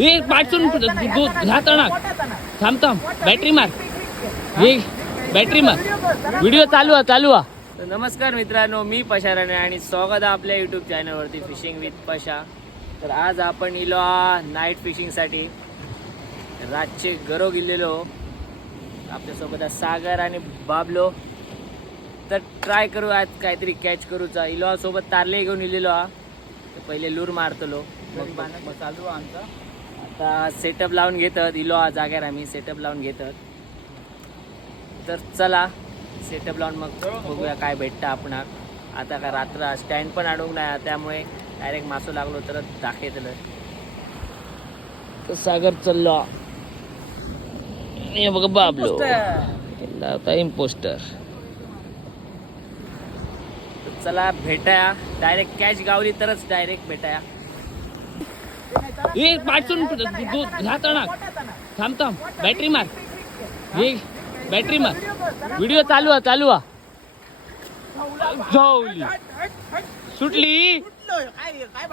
ए पाठून ह्या तणाक थांब थांब बॅटरी मार हे बॅटरी मार व्हिडिओ चालू हा. नमस्कार मित्रांनो, मी पशाराणे आणि स्वागत आहे आपल्या यूट्यूब चॅनलवरती फिशिंग विथ पशा. तर आज आपण इलो नाईट फिशिंगसाठी. रातचे गरो गेलेलो आपल्यासोबत सागर आणि बाबलो. तर ट्राय करू आज काहीतरी कॅच करूचा. इलो सोबत तारले घेऊन इलेलो हा. पहिले लूर मारतलो मग चालू आमचा. आता सेटअप लावून घेतात इलो हा जाग्यार आम्ही सेटअप लावून घेतात. तर चला सेटअप लावून मग बघूया काय भेटतं आपणाक. आता का रात्र स्टँड पण अडवून नाही त्यामुळे डायरेक्ट मासो लागलो तर दाखवतलं. तर सागर चाललो हे बघ बाबलो इम्पोस्टर. चला भेटाया डायरेक्ट कॅच गावली तरच डायरेक्ट भेटाया. ए पाठून ह्या तणाक थांब थांब बॅटरी मार हे बॅटरी मार व्हिडिओ चालू हा. जाऊली सुटली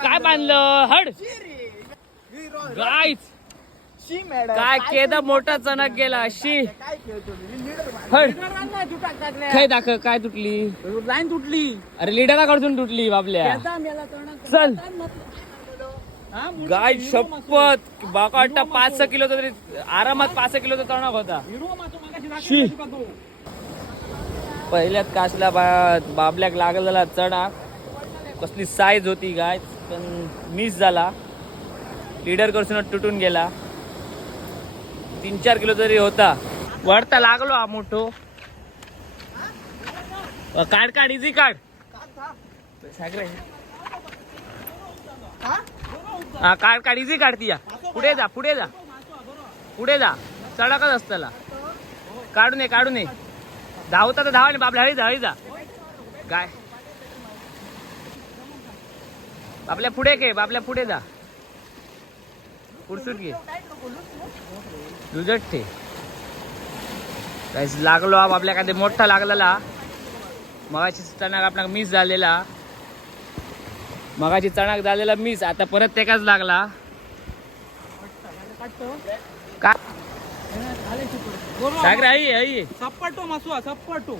काय बांधलं हड गायच काय केदा मोठा चणक गेला शी हड काय दाखव काय तुटली लाईन तुटली. अरे लिडराकडून तुटली बाबल्या. चल गाय शपथ बाका वाटतं 5-6 किलोचा तरी आरामात 5-6 किलोचा तणक होता. पहिल्यात कासला बाबल्याक लागलेला चणाक कसली साईज होती गाय पण मिस झाला. लीडर करून तुटून गेला. 3-4 किलो तरी होता. वरता लागलो हा मोठो. काढ इझी काढ सागरे. हा काढ इझी काढती या. पुढे जा चढकच असताला. काढू नये धावता तर धावा नाही बाबल्या. हळी जा काय बाबल्या पुढे जा पुढसूट घे दुजट ठे. काहीच लागलो आपल्या काय मोठा लागलेला. मगाची चणाक आपला मिस झालेला. मगाची चणाक झालेला मिस. आता परत तेकाच लागला का सागर आई सप्पाटो मासू सप्पाटो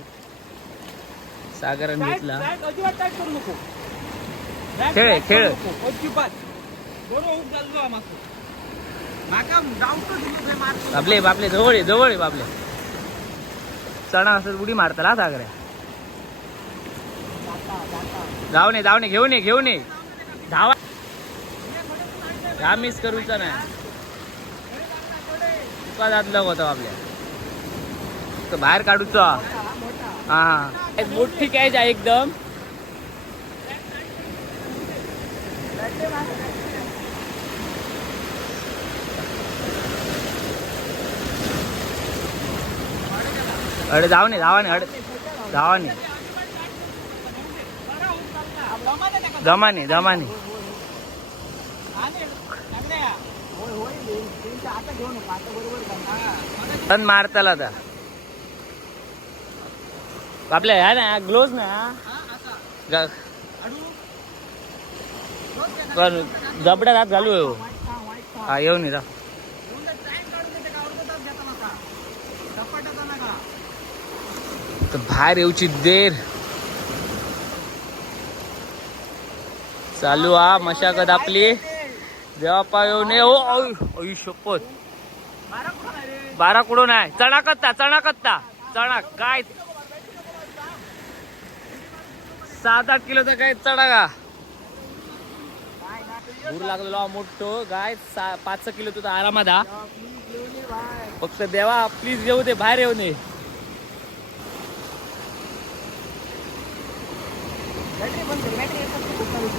सागरन घेतला. अजिबात टाईट करू नको. खेळ अजिबात बरोबर हुक घाललो हा मासू. माका डाऊन दिलो मारतो. बापले जवळ बापले. चणा असं उडी मारताला सागऱ्या. जाऊ ने घेऊन ये धावा. मिस करूचा नाही तुका जातलं होतं आपल्या तर बाहेर काढूचा. हा मोठी कॅच आहे एकदम. अरे धावाने जमाने रन मारताला आता आपल्या ह्या ना ग्लोव्ज ना जबड्यात हात घालू. हा येऊन रा तर बाहेर येऊची देर चालू हा. मशागत आपली जेव्हा येऊ नये हो शपथ. 12 कुठून आहे चणाकत्ता चणाक काय 7-8 किलोचा काय चढा भूर लागलेलो मोठो गाय 5-6 किलो तुझा आरामात हा. फक्त देवा प्लीज येऊ दे बाहेर येऊ नये.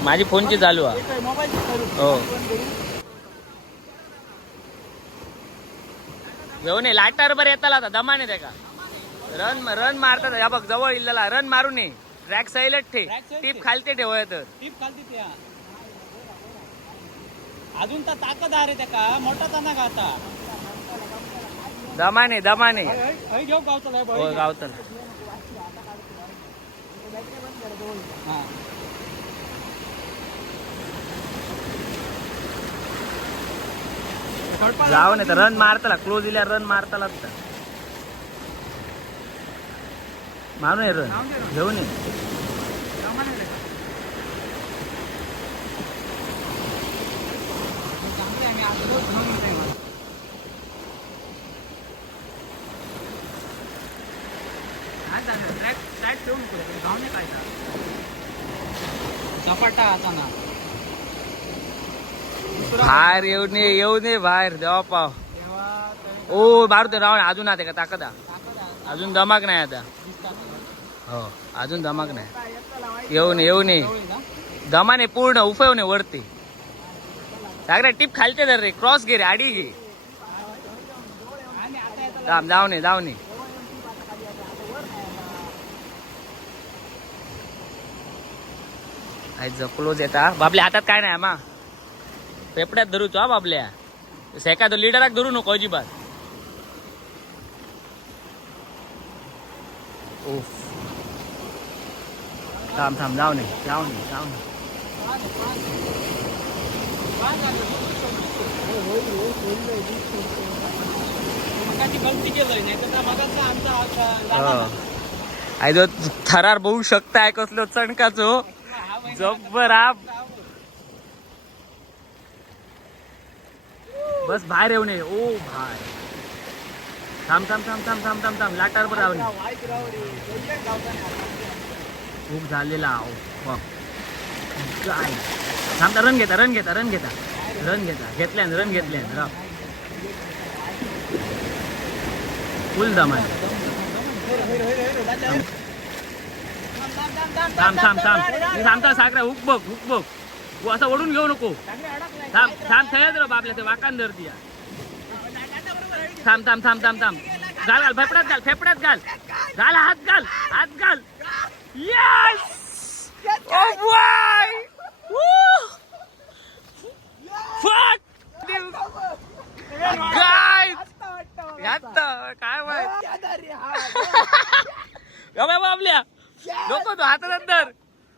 माझी फोनची चालू आहे हो. घेऊन ये लाटार बर येताला आता दमाने त्या का रन मारतात. या बघ जवळ इल्ला रन मारू नये. ट्रॅक साईलच ठे टीप खालते ठेवय तर टीप खालती त्या अजून तर ताकद आहे रे त्या मोठा ताना का आता दमाने घेऊ गावतला गावतला. जाऊ नाही तर रन मारताला क्लोज दिल्या रन मारताला मारून रन घेऊन ये झपाटा आता ना बाहेर येऊ नये बाहेर देवा पाव ओ मारू राव अजून आता का ताकद अजून धमाक नाही आता हो अजून धमाक नाही येऊ नये दमाने पूर्ण उफेव नाही वरती सगळ्या टिप खालते तर रे क्रॉस घे रे आडी घे जाऊ नये क्लोज येता बाबल्या हातात काय नाही मा पेपड्यात धरूचो हा बाबल्या सेका तो लिडराक धरू नको अजिबात थांब जाऊ नये जो थरार बघू शकताय कसलो चणकाचो जब्बर बस बाहेर येऊ नये ओ भाई थांब लाटार पर राहू खूप झालेला थांबता रन घेता घेतल्यान राव फुल दमा थांबता साखरा हुक बघ तू असं ओढून घेऊ नको थांब थयच रा बाबल्या ते वाकान धरती थांब घाल फेपड्यात घाल हात घाल यस ओ बॉय फक गाइस काय बाबल्या लोक तो हातात अंदर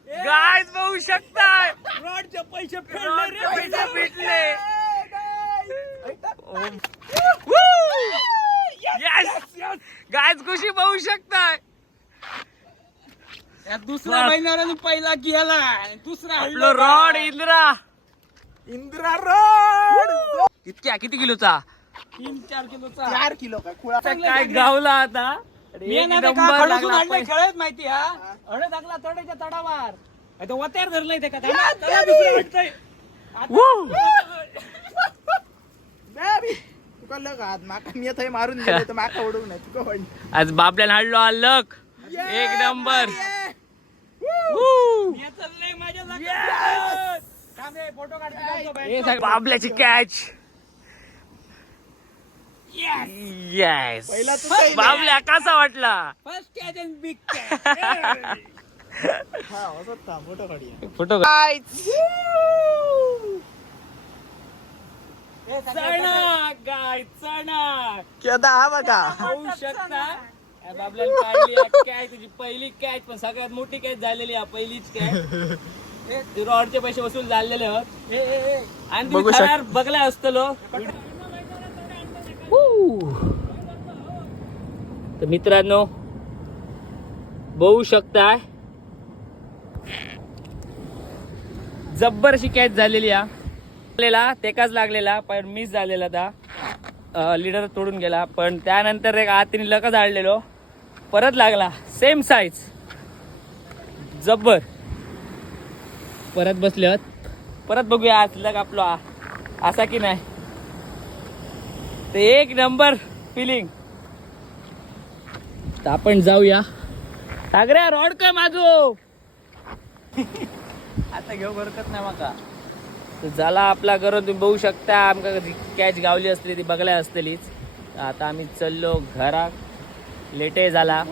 गाइस बघू शकताय रॉडचे पैसे भेटले गाइस खुशी बघू शकताय दुसरा महिन्याने पहिला गेला दुसरा आपलं रॉड इंद्रा रॉड किती किलोचा 3-4 किलोचा 4 किलो काय गावला आता खेळत माहिती हा अडे टाकला तड्याच्या तडावर आता वत्यार धरलंय ते का दुसरं वाटतंय तुका लग हात माका मी थंय मारून गेले तर माका ओढूक नाही तुका पण आज बाबल्यान हाडलो अलग एक नंबर फोटो काढतो बाबल्याची कॅच येस बाबल्या कसा वाटला फर्स्ट कॅच अँड बिग हा असत था फोटो काढूया फोटो चणा केदा हा बघा होऊ शकता बाबल्याला पाहिली कॅच तुझी पहिली कॅच पण सगळ्यात मोठी कॅच झालेली आहे पहिलीच कॅच रॉडचे पैसे वसूल झालेले आणि तुम्ही थरार बघला असतलो तर मित्रांनो बघू शकताय जब्बर अशी कॅच झालेली तेकाच लागलेला पण मिस झालेला था लीडर तोडून गेला पण त्यानंतर एक आतीने लकच आडलेलो परत लागला सेम साईज जब्बर परत बसले परत बघूया आज लग आपला असा की नाही ते एक नंबर फिलिंग तर आपण जाऊया सागऱ्या रॉड काय माझो आता घेऊ बरकत नाही माका तर झाला आपला घरून तुम्ही बघू शकता आमका कॅच गावली असली ती बघल्या असतलीच आता आम्ही चाललो घरात लेटे झाला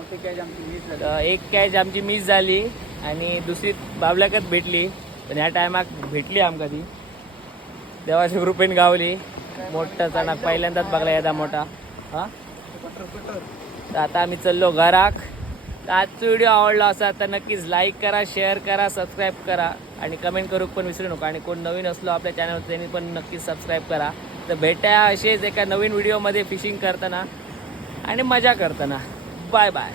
एक कॅच आमची मिस झाली आणि दुसरी बाबल्याकच भेटली पण ह्या टायमाक भेटली आमका ती देवाच्या कृपेने गावली मोठा चणा पहिल्यांदाच बघला येता मोठा हा तर आता आम्ही चाललो घराक तर आजचा व्हिडिओ आवडला असा तर नक्कीच लाईक करा शेअर करा सबस्क्राईब करा आणि कमेंट करू पण विसरू नका आणि कोण नवीन असलो आपल्या चॅनलवर त्यांनी पण नक्कीच सबस्क्राईब करा तर भेटा असेच एका नवीन व्हिडिओमध्ये फिशिंग करताना आणि मजा करताना. Bye bye.